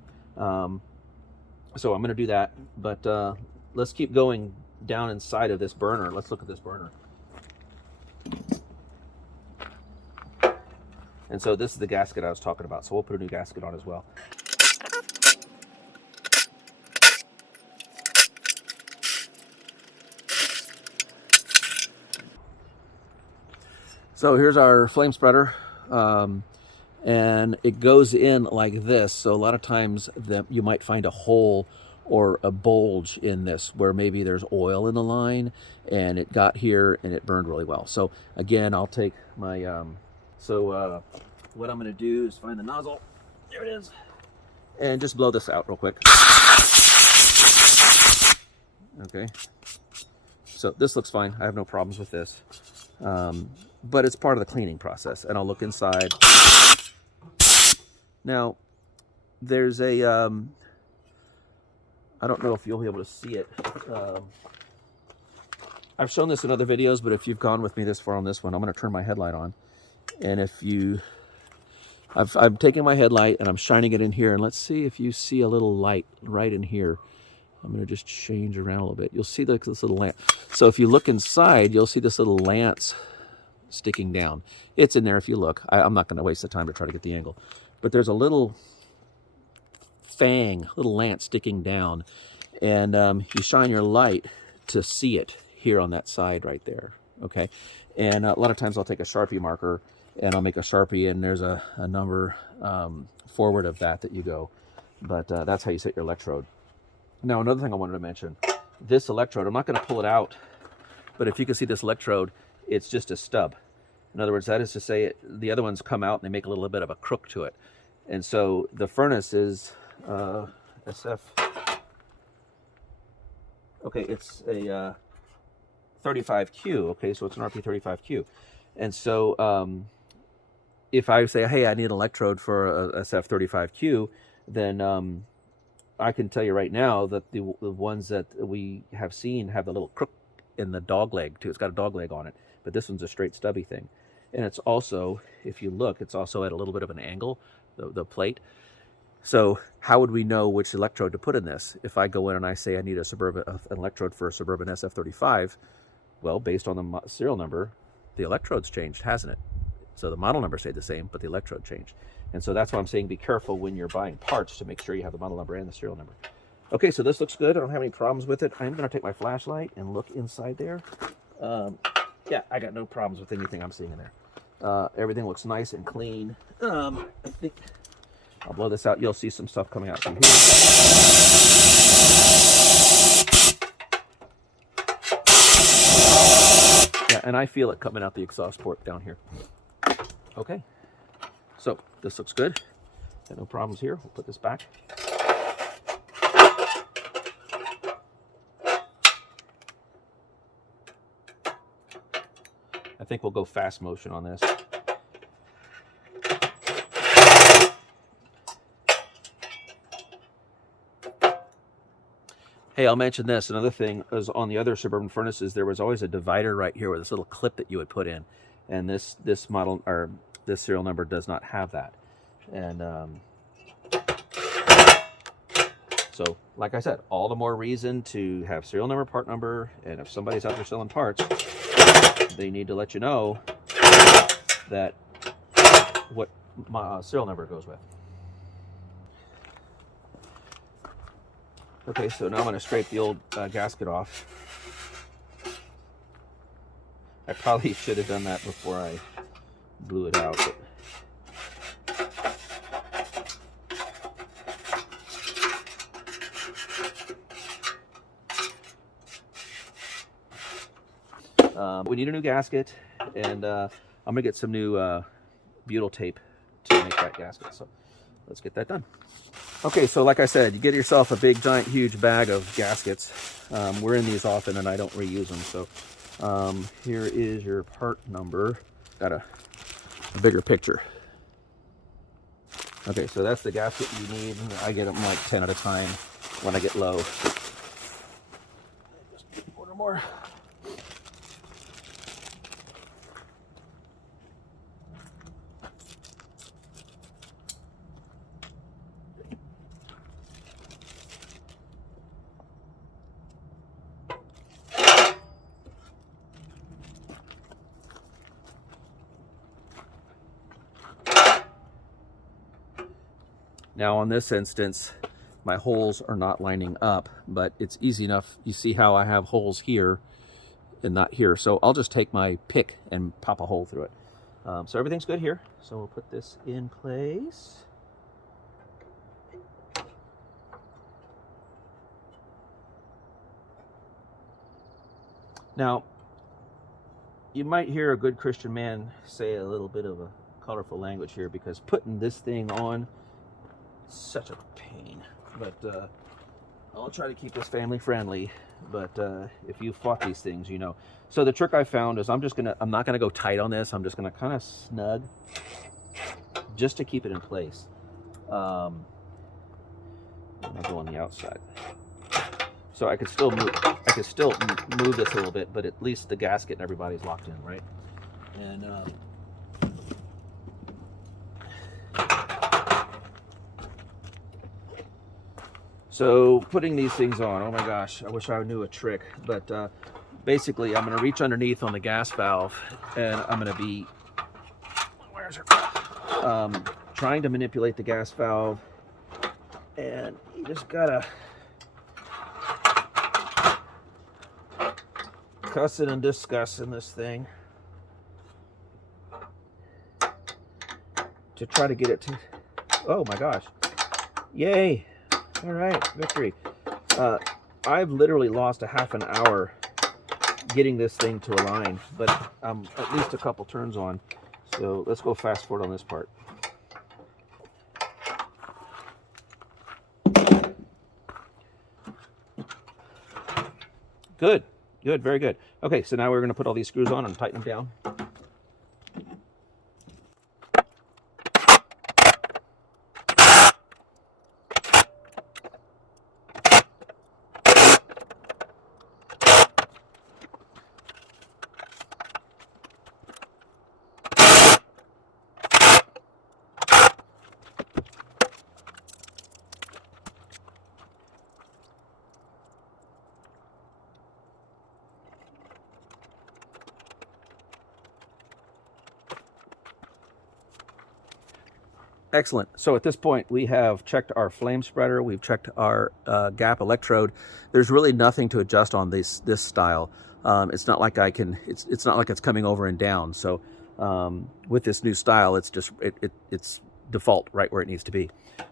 So I'm going to do that, but let's keep going down inside of this burner. Let's look at this burner. And so this is the gasket I was talking about. So we'll put a new gasket on as well. So here's our flame spreader. and it goes in like this. So a lot of times you might find a hole or a bulge in this where maybe there's oil in the line and it got here and it burned really well. So again, I'll take my what I'm going to do is find the nozzle. There it is. And just blow this out real quick. Okay. So this looks fine. I have no problems with this. But it's part of the cleaning process. And I'll look inside. Now, there's a, I don't know if you'll be able to see it. I've shown this in other videos, but if you've gone with me this far on this one, I'm going to turn my headlight on. And if you, I'm taking my headlight and I'm shining it in here. And let's see if you see a little light right in here. I'm going to just change around a little bit. You'll see this little lamp. So if you look inside, you'll see this little lance sticking down. It's in there if you look. I'm not going to waste the time to try to get the angle. But there's a little fang, little lance sticking down. And you shine your light to see it here on that side right there. Okay. And a lot of times I'll take a Sharpie marker and I'll make a Sharpie, and there's a number forward of that you go. But that's how you set your electrode. Now, another thing I wanted to mention, this electrode, I'm not going to pull it out, but if you can see this electrode, it's just a stub. In other words, that is to say, the other ones come out and they make a little bit of a crook to it. And so the furnace is SF, okay, it's a 35Q, okay, so it's an RP35Q. And so if I say, hey, I need an electrode for a SF35Q, then I can tell you right now that the ones that we have seen have the little crook in the dog leg too. It's got a dog leg on it, but this one's a straight stubby thing. And it's also, if you look, it's also at a little bit of an angle, the plate. So how would we know which electrode to put in this? If I go in and I say I need a Suburban, an electrode for a Suburban SF35, well, based on the serial number, the electrode's changed, hasn't it? So the model number stayed the same, but the electrode changed. And so that's why I'm saying be careful when you're buying parts to make sure you have the model number and the serial number. Okay, so this looks good. I don't have any problems with it. I'm going to take my flashlight and look inside there. Yeah, I got no problems with anything I'm seeing in there. Everything looks nice and clean. I think I'll blow this out. You'll see some stuff coming out from here. Yeah, and I feel it coming out the exhaust port down here. Okay. So this looks good. Got no problems here. We'll put this back. I think we'll go fast motion on this. Hey, I'll mention this. Another thing is on the other Suburban furnaces, there was always a divider right here with this little clip that you would put in. And this model, or this serial number, does not have that. And so, like I said, all the more reason to have serial number, part number, and if somebody's out there selling parts, they need to let you know that what my serial number goes with. Okay, so now I'm going to scrape the old gasket off. I probably should have done that before I blew it out. But we need a new gasket, and I'm going to get some new butyl tape to make that gasket. So let's get that done. Okay, so like I said, you get yourself a big, giant, huge bag of gaskets. We're in these often, and I don't reuse them. So here is your part number. Got a bigger picture. Okay, so that's the gasket you need. I get them like 10 at a time when I get low. Just order more. Now on this instance, my holes are not lining up, but it's easy enough. You see how I have holes here and not here. So I'll just take my pick and pop a hole through it. So everything's good here. So we'll put this in place. Now, you might hear a good Christian man say a little bit of a colorful language here, because putting this thing on is such a pain. But I'll try to keep this family friendly. But if you fought these things, you know. So the trick I found is I'm not gonna go tight on this. I'm just gonna kind of snug, just to keep it in place. I'll go on the outside. So I could still move this a little bit, but at least the gasket and everybody's locked in, right? And so putting these things on, oh my gosh, I wish I knew a trick. But basically, I'm going to reach underneath on the gas valve, and I'm going to be, where's her? Trying to manipulate the gas valve, and you just gotta cussing and discussing this thing to try to get it to, oh my gosh, yay, all right, victory. I've literally lost a half an hour getting this thing to align, but I'm at least a couple turns on. So let's go fast forward on this part. Good. Good, very good. Okay, so now we're going to put all these screws on and tighten them down. Excellent. So at this point, we have checked our flame spreader. We've checked our gap electrode. There's really nothing to adjust on this style. It's not like it's not like it's coming over and down. So with this new style, it's just it's default right where it needs to be.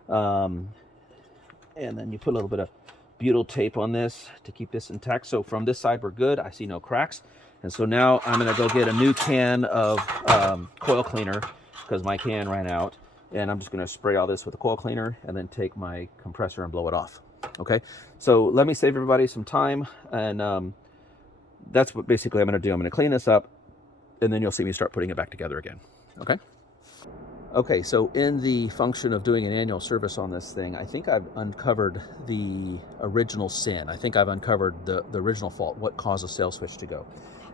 And then you put a little bit of butyl tape on this to keep this intact. So from this side, we're good. I see no cracks. And so now I'm going to go get a new can of coil cleaner, because my can ran out. And I'm just going to spray all this with a coil cleaner and then take my compressor and blow it off. Okay, so let me save everybody some time, and that's what basically I'm going to do. I'm going to clean this up, and then you'll see me start putting it back together again. Okay. Okay, so in the function of doing an annual service on this thing, I think I've uncovered the original sin. I think I've uncovered the original fault, what caused the sail switch to go.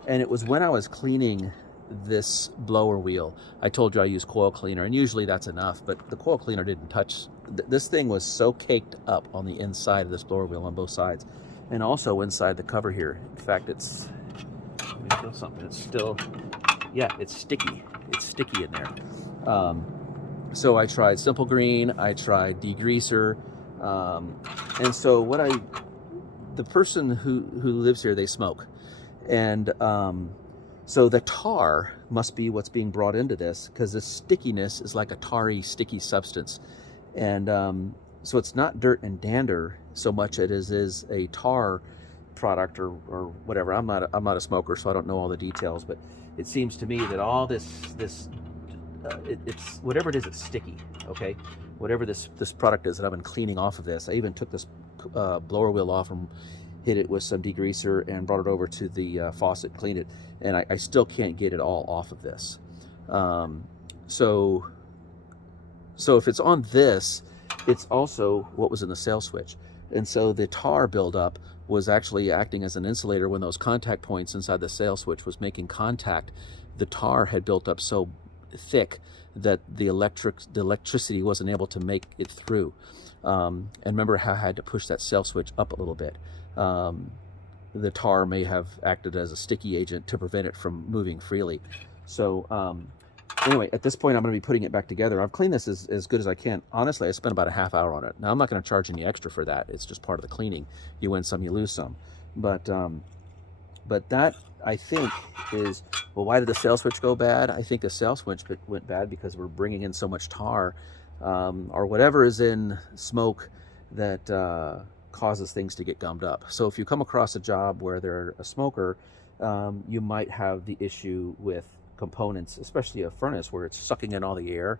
And it was when I was cleaning this blower wheel. I told you I use coil cleaner, and usually that's enough, but the coil cleaner didn't touch. This thing was so caked up on the inside of this blower wheel on both sides, and also inside the cover here. In fact, let me feel something. It's still, yeah, it's sticky. It's sticky in there. So I tried Simple Green, I tried degreaser, and so the person who lives here, they smoke, and so the tar must be what's being brought into this, because the stickiness is like a tarry, sticky substance. And so it's not dirt and dander so much as is a tar product or whatever. I'm not a smoker, so I don't know all the details, but it seems to me that all it's whatever it is, it's sticky, okay? Whatever this product is that I've been cleaning off of this. I even took this blower wheel off and hit it with some degreaser and brought it over to the faucet, cleaned it, and I still can't get it all off of this. So if it's on this, it's also what was in the sail switch. And so the tar buildup was actually acting as an insulator when those contact points inside the sail switch was making contact. The tar had built up so thick that the electricity wasn't able to make it through. And remember how I had to push that sail switch up a little bit. The tar may have acted as a sticky agent to prevent it from moving freely. So anyway, at this point, I'm going to be putting it back together. I've cleaned this as good as I can. Honestly, I spent about a half hour on it. Now, I'm not going to charge any extra for that. It's just part of the cleaning. You win some, you lose some. But But that, I think, is, well, why did the sail switch go bad? I think the sail switch went bad because we're bringing in so much tar, or whatever is in smoke that causes things to get gummed up. So if you come across a job where they're a smoker, you might have the issue with components, especially a furnace where it's sucking in all the air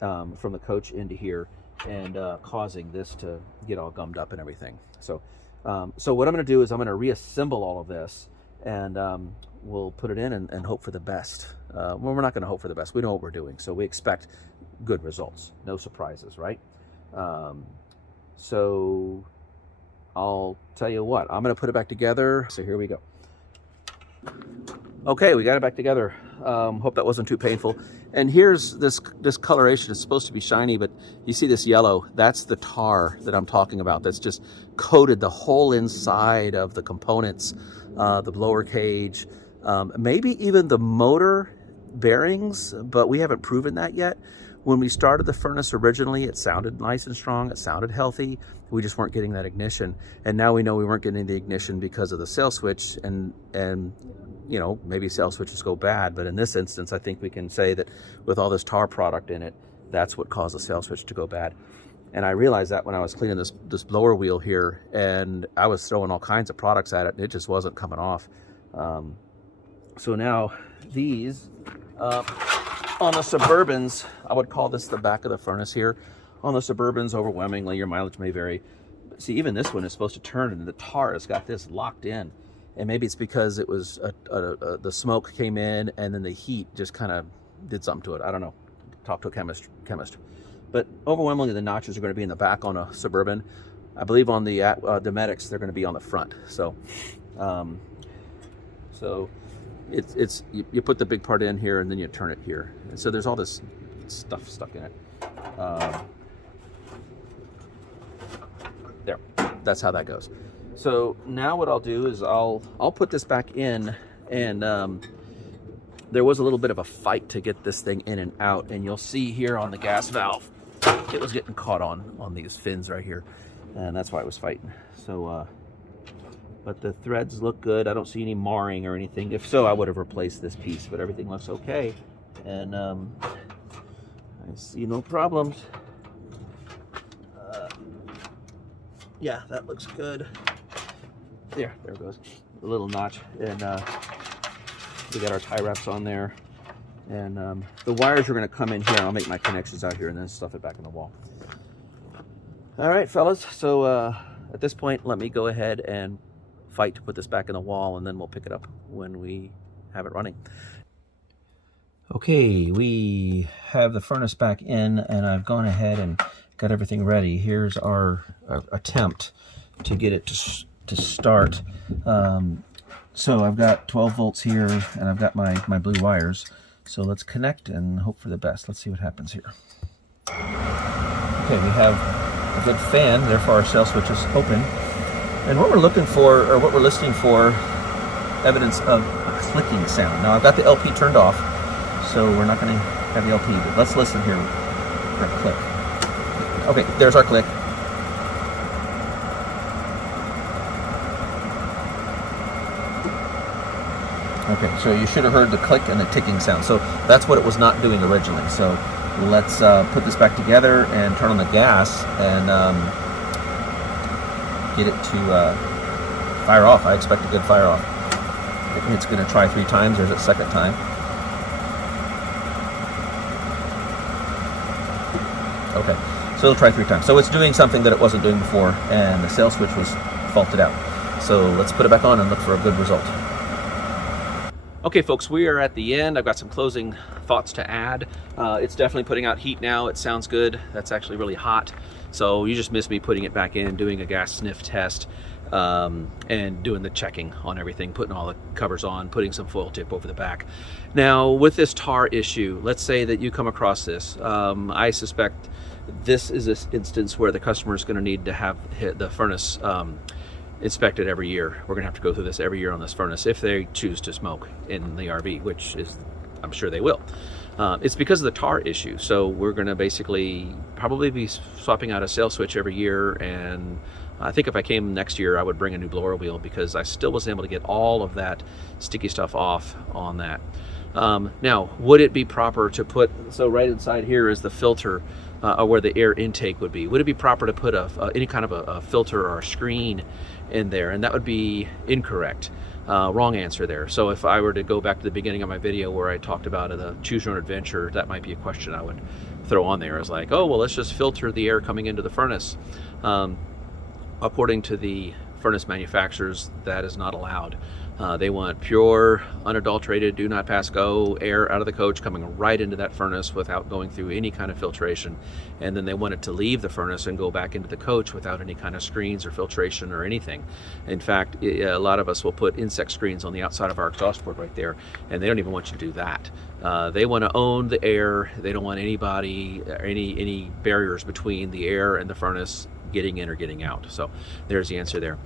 from the coach into here and causing this to get all gummed up and everything. So what I'm going to do is I'm going to reassemble all of this, and we'll put it in and hope for the best. Well, we're not going to hope for the best. We know what we're doing, so we expect good results. No surprises, right? So I'll tell you what, I'm going to put it back together. So here we go. Okay, we got it back together. Hope that wasn't too painful. And here's this coloration. It's supposed to be shiny, but you see this yellow? That's the tar that I'm talking about. That's just coated the whole inside of the components, the blower cage, maybe even the motor bearings, but we haven't proven that yet. When we started the furnace originally, it sounded nice and strong. It sounded healthy. We just weren't getting that ignition. And now we know we weren't getting the ignition because of the sail switch, and you know, maybe sail switches go bad, but in this instance, I think we can say that with all this tar product in it, that's what caused the sail switch to go bad. And I realized that when I was cleaning this blower wheel here, and I was throwing all kinds of products at it, and it just wasn't coming off. So now these, on the Suburbans, I would call this the back of the furnace here. On the Suburbans, overwhelmingly, your mileage may vary. But see, even this one is supposed to turn, and the tar has got this locked in. And maybe it's because it was the smoke came in, and then the heat just kind of did something to it. I don't know. Talk to a chemist. But overwhelmingly, the notches are going to be in the back on a Suburban. I believe on the Dometics, they're going to be on the front. So, it's you put the big part in here, and then you turn it here. And so there's all this stuff stuck in it. There. That's how that goes. So now what I'll do is I'll put this back in, and there was a little bit of a fight to get this thing in and out, and you'll see here on the gas valve, it was getting caught on these fins right here, and that's why I was fighting. So, but the threads look good. I don't see any marring or anything. If so, I would have replaced this piece, but everything looks okay, and I see no problems. Yeah, that looks good. There it goes, a little notch, and we got our tie wraps on there, and the wires are going to come in here. I'll make my connections out here and then stuff it back in the wall. All right, fellas, so at this point, let me go ahead and fight to put this back in the wall, and then we'll pick it up when we have it running. Okay, we have the furnace back in, and I've gone ahead and got everything ready. Here's our attempt to get it to start. So I've got 12 volts here, and I've got my blue wires. So let's connect and hope for the best. Let's see what happens here. Okay, we have a good fan, therefore our sail switch is open. And what we're looking for, or what we're listening for, evidence of a clicking sound. Now I've got the LP turned off, so we're not going to have the LP, but let's listen here for a click. Okay, there's our click. Okay, so you should have heard the click and the ticking sound. So that's what it was not doing originally. So let's put this back together and turn on the gas and get it to fire off. I expect a good fire off. It's going to try 3 times. There's its second time. Okay, so it'll try 3 times. So it's doing something that it wasn't doing before, and the sail switch was faulted out. So let's put it back on and look for a good result. Okay, folks, we are at the end. I've got some closing thoughts to add. It's definitely putting out heat now. It sounds good. That's actually really hot. So you just missed me putting it back in, doing a gas sniff test, and doing the checking on everything, putting all the covers on, putting some foil tip over the back. Now, with this tar issue, let's say that you come across this. I suspect this is an instance where the customer is going to need to have the furnace inspected every year. We're gonna have to go through this every year on this furnace if they choose to smoke in the RV, which is, I'm sure they will. It's because of the tar issue. So we're going to basically probably be swapping out a sail switch every year, and I think if I came next year, I would bring a new blower wheel, because I still wasn't able to get all of that sticky stuff off on that. Now, would it be proper to put, so right inside here is the filter, where the air intake would be. Would it be proper to put any kind of a filter or a screen in there? And that would be incorrect. Wrong answer there. So if I were to go back to the beginning of my video where I talked about a choose your own adventure, that might be a question I would throw on there. As like, oh, well, let's just filter the air coming into the furnace. According to the furnace manufacturers, that is not allowed. They want pure, unadulterated, do not pass go air out of the coach coming right into that furnace without going through any kind of filtration. And then they want it to leave the furnace and go back into the coach without any kind of screens or filtration or anything. In fact, a lot of us will put insect screens on the outside of our exhaust port right there, and they don't even want you to do that. They want to own the air. They don't want anybody, any barriers between the air and the furnace getting in or getting out. So there's the answer there.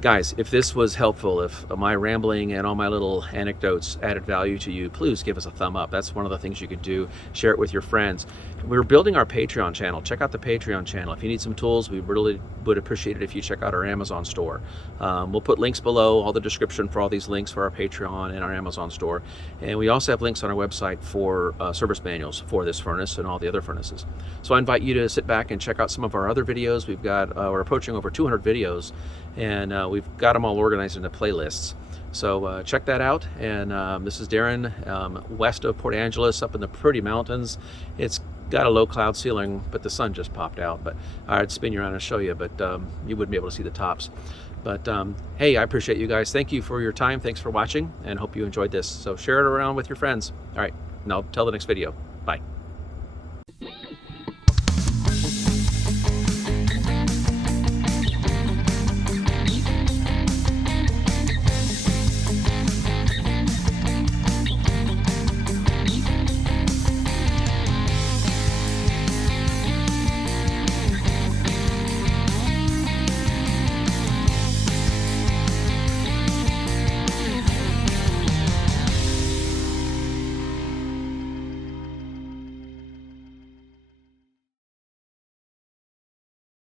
Guys, if this was helpful, if my rambling and all my little anecdotes added value to you, please give us a thumb up. That's one of the things you can do. Share it with your friends. We're building our Patreon channel. Check out the Patreon channel. If you need some tools, we really would appreciate it if you check out our Amazon store. We'll put links below, all the description for all these links for our Patreon and our Amazon store. And we also have links on our website for service manuals for this furnace and all the other furnaces. So I invite you to sit back and check out some of our other videos. We've got, we're approaching over 200 videos, and we've got them all organized into playlists. So check that out. And this is Darren, west of Port Angeles, up in the pretty mountains. It's got a low cloud ceiling, but the sun just popped out. But I'd spin you around and show you, but you wouldn't be able to see the tops. But hey, I appreciate you guys. Thank you for your time. Thanks for watching, and hope you enjoyed this. So share it around with your friends. All right, now till the next video. Bye.